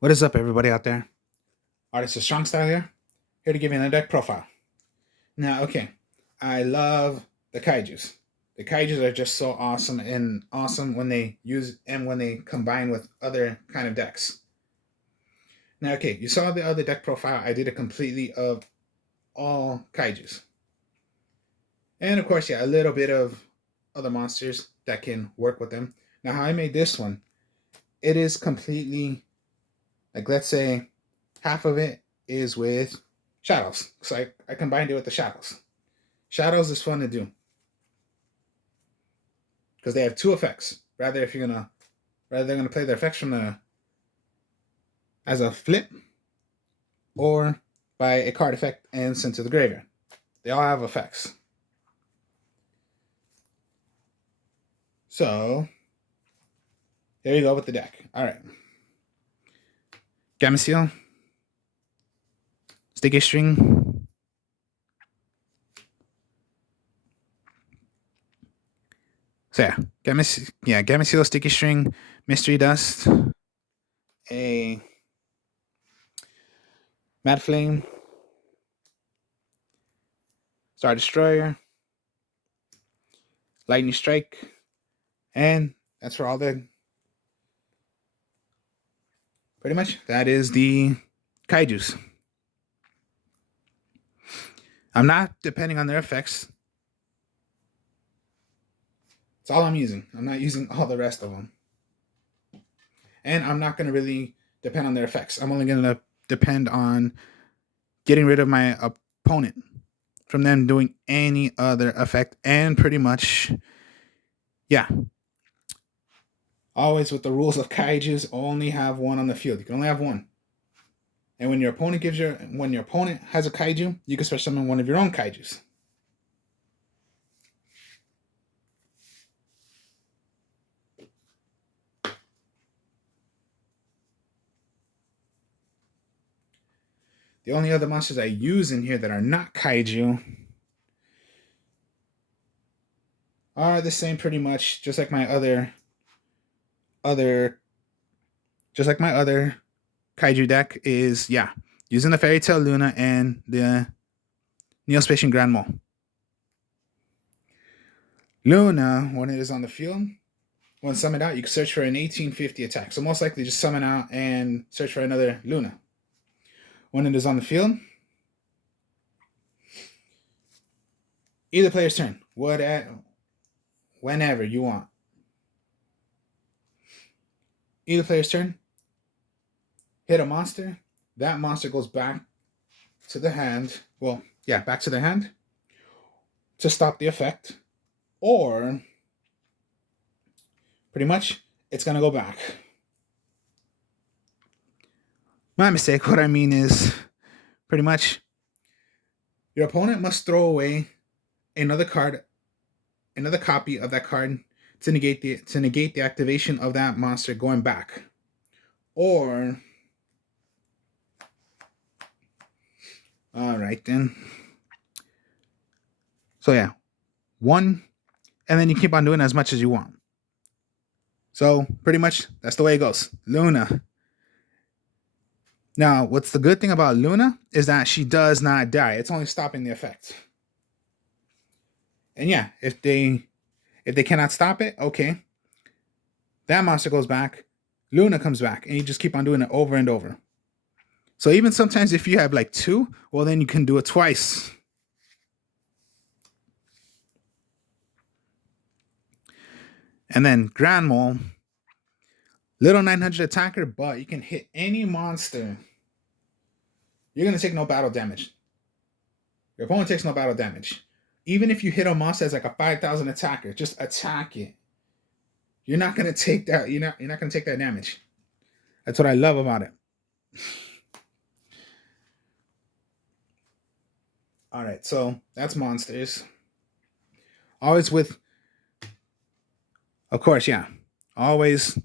What is up, everybody out there? Artist of Strong Style here to give you an deck profile. Now, okay, I love the kaijus. The kaijus are just so awesome and awesome when they use and when they combine with other kind of decks. Now, okay, you saw the other deck profile. I did it completely of all kaijus, and of course, yeah, a little bit of other monsters that can work with them. Now, how I made this one, it is completely like, let's say half of it is with shadows. So I combined it with the shadows. Shadows is fun to do because they have two effects. Rather they're gonna play their effects from the as a flip or by a card effect and sent to the graveyard. They all have effects. So there you go with the deck. All right. Gamma Seal, Sticky String, so Gamma Seal, Sticky String, Mystery Dust, a Mad Flame, Star Destroyer, Lightning Strike, and that's for all the pretty much. That is the kaijus. I'm not depending on their effects. It's all I'm using. I'm not using all the rest of them. And I'm not going to really depend on their effects. I'm only going to depend on getting rid of my opponent from them doing any other effect. And pretty much, yeah. Always with the rules of kaijus, only have one on the field. You can only have one. And when your opponent has a kaiju, you can special summon one of your own kaijus. The only other monsters I use in here that are not kaiju are the same pretty much, just like my other just like my other kaiju deck is, yeah, using the Fairy Tale Luna and the Neospatian Grand Mole. Luna, when it is on the field, when summoned out, you can search for an 1850 attack. So most likely just summon out and search for another Luna. When it is on the field, either player's turn. Whenever you want. Either player's turn, hit a monster. That monster goes back to the hand. Well, yeah, back to the hand to stop the effect. Or pretty much it's going to go back. My mistake. What I mean is pretty much your opponent must throw away another copy of that card to negate the activation of that monster going back. Or all right then. So yeah, one, and then you keep on doing as much as you want. So pretty much that's the way it goes. Luna. Now, what's the good thing about Luna is that she does not die. It's only stopping the effect. And yeah, if they cannot stop it, okay. That monster goes back, Luna comes back, and you just keep on doing it over and over. So even sometimes if you have like two, well then you can do it twice. And then Grand Mole, little 900 attacker, but you can hit any monster. You're going to take no battle damage. Your opponent takes no battle damage. Even if you hit a monster as like a 5,000 attacker, just attack it. You're not going to take that. You're not going to take that damage. That's what I love about it. All right, so that's monsters. Always with, of course, yeah. Always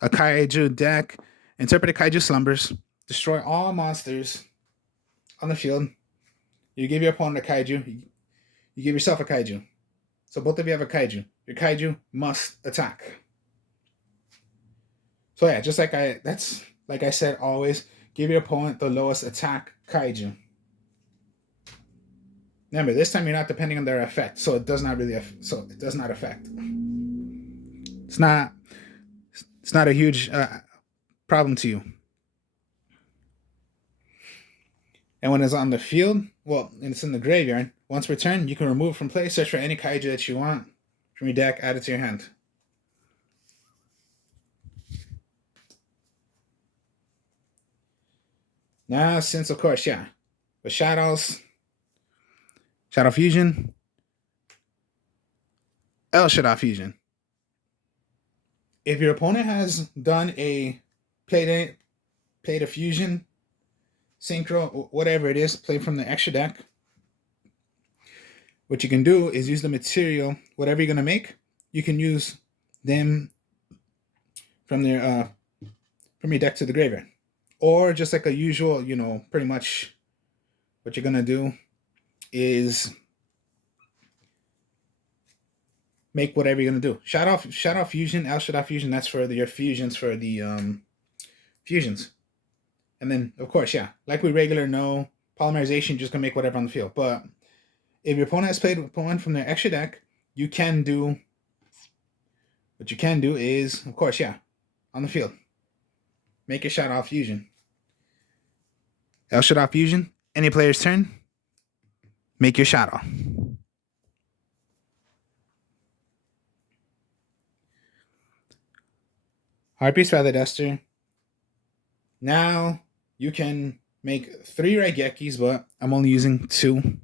a kaiju deck. Interpret a kaiju slumbers. Destroy all monsters on the field. You give your opponent a kaiju. You give yourself a kaiju. So both of you have a kaiju. Your kaiju must attack. So yeah, just like I said, always give your opponent the lowest attack kaiju. Remember, this time you're not depending on their effect, so it does not really so it does not affect. It's not it's not a huge problem to you. And when it's on the field, well, and it's in the graveyard, once returned, you can remove from play, search for any kaiju that you want from your deck, add it to your hand. Now, since of course, yeah, with shadows, Shadow Fusion, shaddoll Fusion. If your opponent has done played a fusion, synchro, whatever it is, played from the extra deck, what you can do is use the material, whatever you're gonna make, you can use them from their from your deck to the graveyard, or just like a usual, pretty much what you're gonna do is make whatever you're gonna do. Shaddoll Fusion, shaddoll Fusion. That's for your fusions for the fusions, and then of course, yeah, like we regular know, polymerization just gonna make whatever on the field. But if your opponent has played one from their extra deck, you can do what you can do is, of course, yeah, on the field, make a Shaddoll Fusion. Shaddoll Fusion. Any player's turn, make your Shaddoll. Harpy's Feather Duster. Now you can make 3 Raigekis, but I'm only using 2.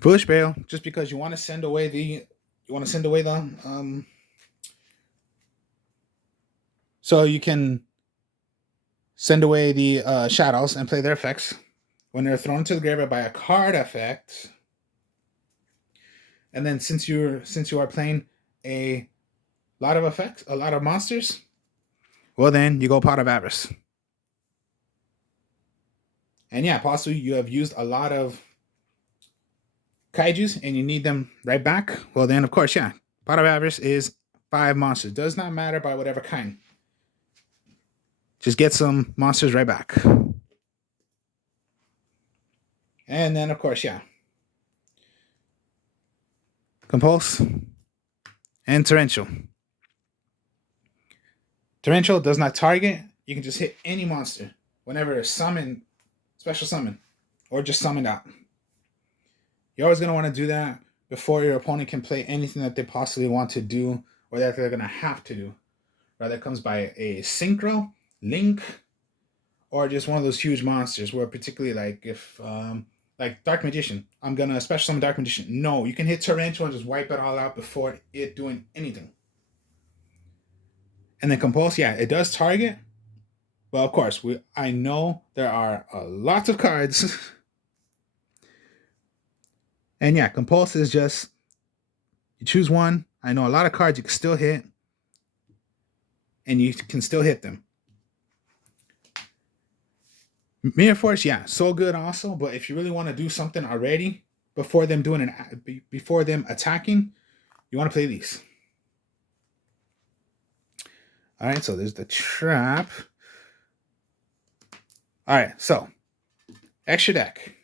Foolish Bale, just because you want to send away the so you can send away the shadows and play their effects when they're thrown to the graveyard by a card effect. And then since you are playing a lot of effects, a lot of monsters, well then you go Pot of Avarice. And yeah, possibly you have used a lot of kaijus and you need them right back. Well then, of course, yeah, Pot of Avarice is 5 monsters. Does not matter by whatever kind. Just get some monsters right back. And then, of course, yeah, Compulse and Torrential. Torrential does not target. You can just hit any monster whenever it's summoned, special summon, or just summoned out. You're always going to want to do that before your opponent can play anything that they possibly want to do or that they're going to have to do. Whether it comes by a Synchro, Link, or just one of those huge monsters where particularly like if like Dark Magician, I'm going to special summon Dark Magician. No, you can hit Torrential and just wipe it all out before it doing anything. And then Compulse, yeah, it does target. Well, of course, I know there are lots of cards. And yeah, Compulse is just, you choose one. I know a lot of cards you can still hit. And you can still hit them. Mirror Force, yeah, so good also. But if you really want to do something already before them attacking, you want to play these. All right, so there's the trap. All right, so extra deck.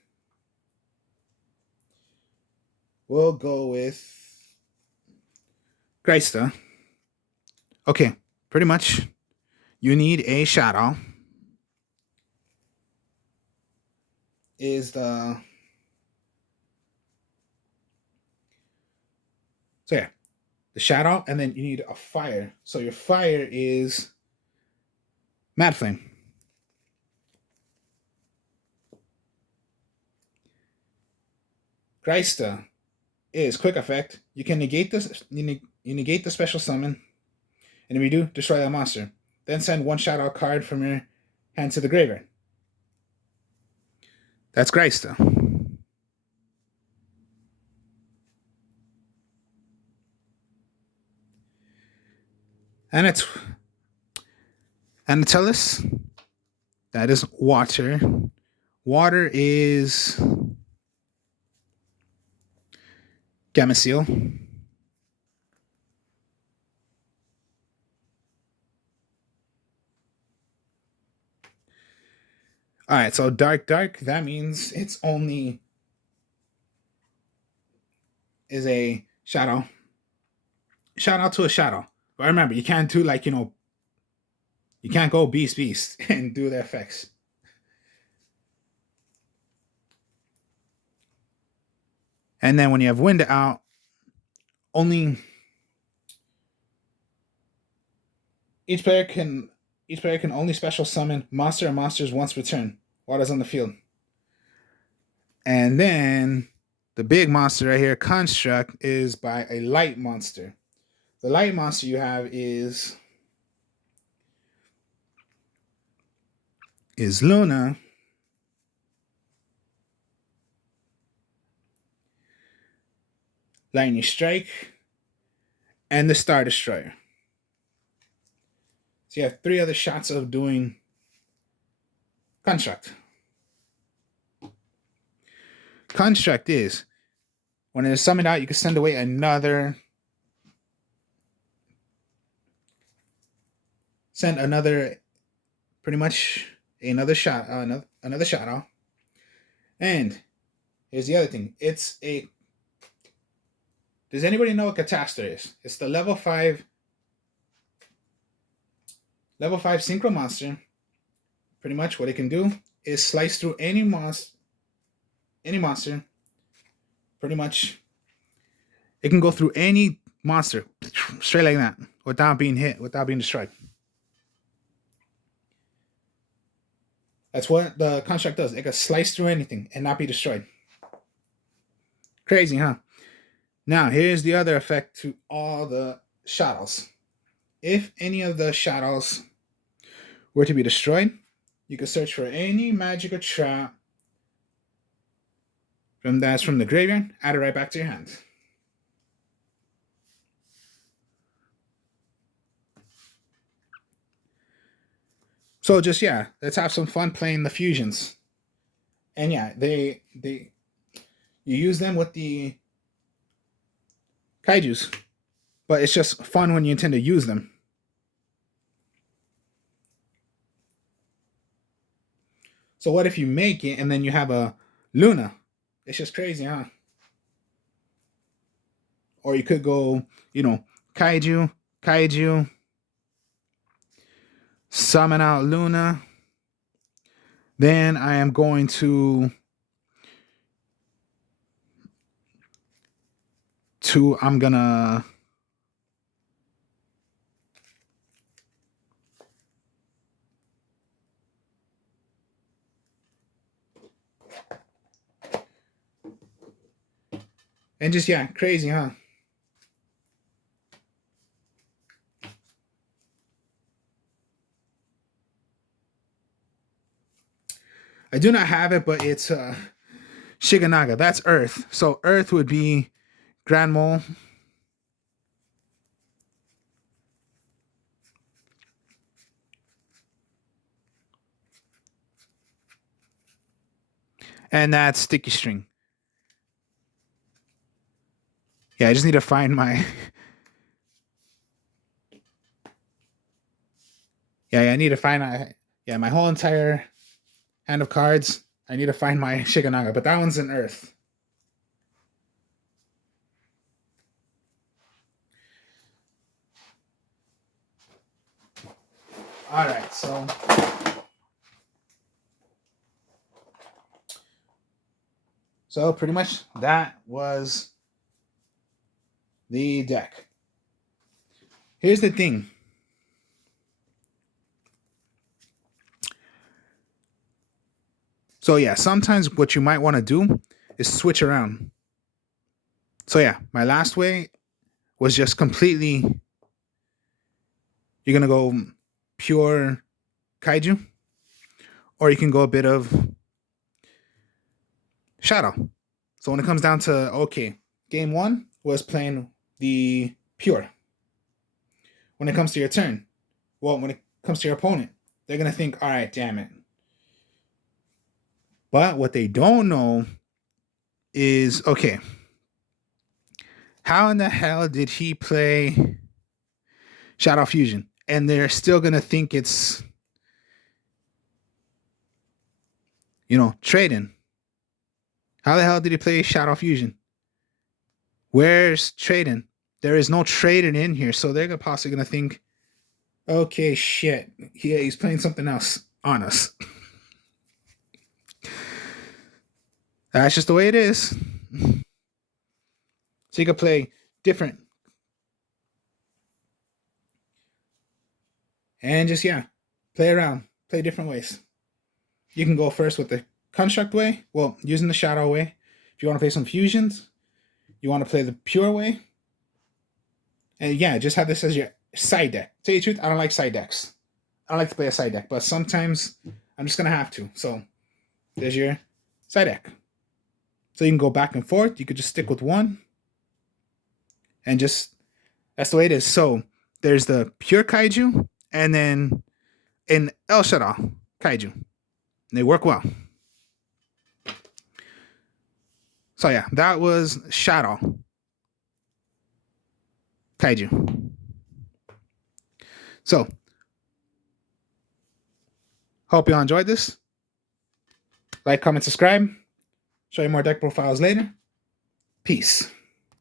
We'll go with Greista. Okay, pretty much you need a Shadow. Is the so yeah, the Shadow, and then you need a fire. So your fire is Mad Flame. Greista is quick effect. You can negate this. You negate the special summon, and if you do, destroy that monster. Then send 1 Shadow card from your hand to the graveyard. That's Greista. And it's Anatelis. That is water. Water is Gamma Seal. All right, so dark, that means it's only is a shadow. Shout out to a shadow. But remember, you can't do like, you can't go beast and do the effects. And then when you have wind out, only each player can only special summon monster or monsters once per turn while it's on the field. And then the big monster right here, Construct, is by a light monster. The light monster you have is Luna. Lightning Strike, and the Star Destroyer. So you have 3 other shots of doing Construct. Construct is when it is summoned out, you can send away another pretty much another shot, another shadow. And here's the other thing: it's a. Does anybody know what Catastrophe is? It's the level 5 synchro monster. Pretty much what it can do is slice through any monster. Pretty much, it can go through any monster straight like that without being hit, without being destroyed. That's what the construct does. It can slice through anything and not be destroyed. Crazy, huh? Now, here's the other effect to all the shadows. If any of the shadows were to be destroyed, you can search for any magic or trap from the graveyard, add it right back to your hand. So just, yeah, let's have some fun playing the fusions. And yeah, you use them with the kaijus, but it's just fun when you intend to use them. So what if you make it and then you have a Luna? It's just crazy, huh? Or you could go, kaiju, summon out Luna. Then I am going to I'm gonna and just, yeah, crazy, huh? I do not have it, but it's Shiganaga. That's Earth. So Earth would be Grand Mole. And that's Sticky String. Yeah, I just need to find my... yeah, I need to find... my whole entire hand of cards. I need to find my Shiganaga, but that one's in Earth. All right, so pretty much that was the deck. Here's the thing. So yeah, sometimes what you might want to do is switch around. So yeah, my last way was just completely, you're going to go pure kaiju, or you can go a bit of shadow. So when it comes down to, okay, game 1 was playing the pure. When it comes to your turn, when it comes to your opponent, they're going to think, all right, damn it. But what they don't know is, okay, How in the hell did he play Shadow Fusion? And they're still gonna think it's, trading. How the hell did he play Shadow Fusion? Where's trading? There is no trading in here, so they're possibly gonna think, okay, shit, he's playing something else on us. That's just the way it is. So you could play different. And just, play around. Play different ways. You can go first with the construct way. Well, using the shadow way. If you want to play some fusions, you want to play the pure way. And just have this as your side deck. Tell you the truth, I don't like side decks. I don't like to play a side deck, but sometimes I'm just going to have to. So there's your side deck. So you can go back and forth. You could just stick with one. And that's the way it is. So there's the pure kaiju and then an El Shaddoll kaiju. And they work well. So that was Shaddoll kaiju. So hope you all enjoyed this. Like, comment, subscribe. Show you more deck profiles later. Peace.